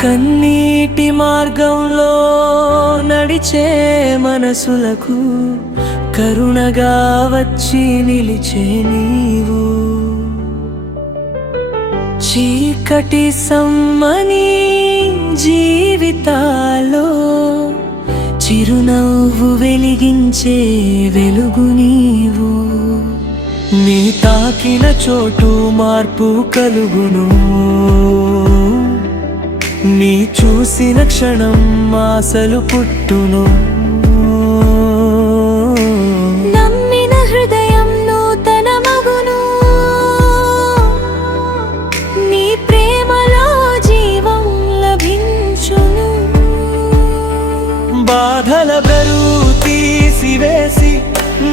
కన్నీటి మార్గంలో నడిచే మనసులకు కరుణగా వచ్చి నిలిచే నీవు. చీకటి సమ్మని జీవితాల్లో చిరునవ్వు వెలిగించే వెలుగు నీవు. నీ తాకిన చోటు మార్పు కలుగును, నీ చూసిన క్షణం ఆశలు పుట్టును. నమ్మిన హృదయం నూతన మగును, నీ ప్రేమలో జీవం లభించును. బాధల బరువు తీసివేసి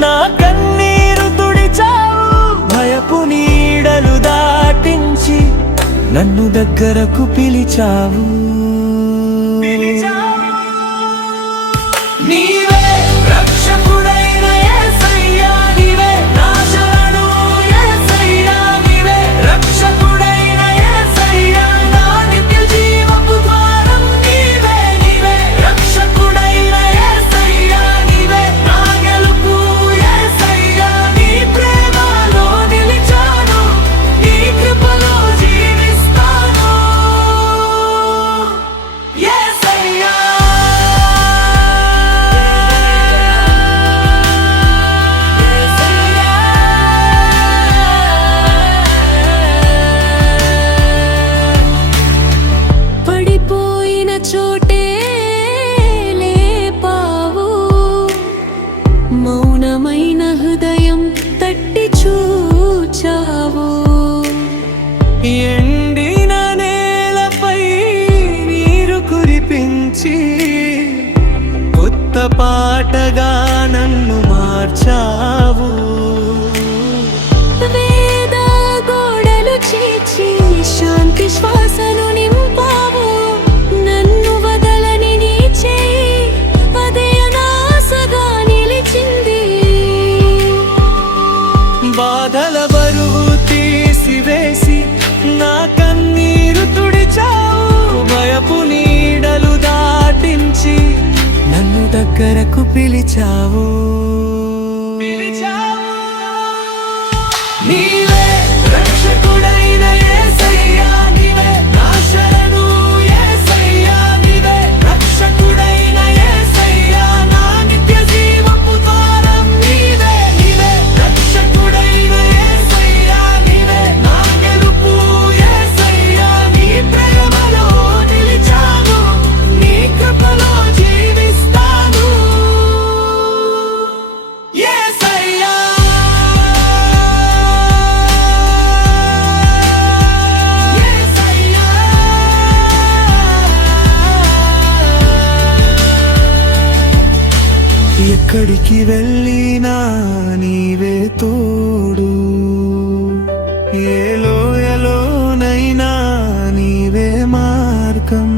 నా కన్నీరు తుడిచావు, భయపు నీడలు దాటించి నన్ను దగ్గరకు పిలిచావు. నీవే రక్షకుడైన యేసయ్యా, నీవే నా శరణు యేసయ్యా, నీవే రక్షకుడైన యేసయ్యా, నా నిత్య జీవపు ద్వారం నీవే. నీవే రక్షకుడైన యేసయ్యా, నీవే నా గెలుపు యేసయ్యా, నీ ప్రేమలో నిలిచాను, నీ కృపలో జీవిస్తాను యేసయ్యా. పడిపోయిన చోటే లేపావు, మౌనమైన హృదయం తట్టి చూచావు. ఎండిన నేలపై నీరు కురిపించి కొత్త పాటగా నన్ను మార్చావు. వేద గోడలు చీల్చి శాంతి శ్వాసను నింపావు. నన్ను వదలని నీ చేయి అదే నాసగా నిలిచింది. బాధల బరువు తీసివేసి నా కన్నీరు తుడిచావు, భయపు నీడలు దాటించి నన్ను దగ్గరకు పిలిచావు. నీవే రక్షకుడైన యేసయ్యా, నీవే నా శరణు యేసయ్యా, నీవే రక్షకుడైన యేసయ్యా, నా నిత్య జీవపు ద్వారం నీవే. నీవే రక్షకుడైన యేసయ్యా, నీవే నా గెలుపు యేసయ్యా, నీ ప్రేమలో నిలిచాను, నీ కృపలో జీవిస్తాను యేసయ్యా. ఎక్కడికి వెళ్ళినా నీవే తోడు, ఏ లోయలోనైనా నీవే మార్గం.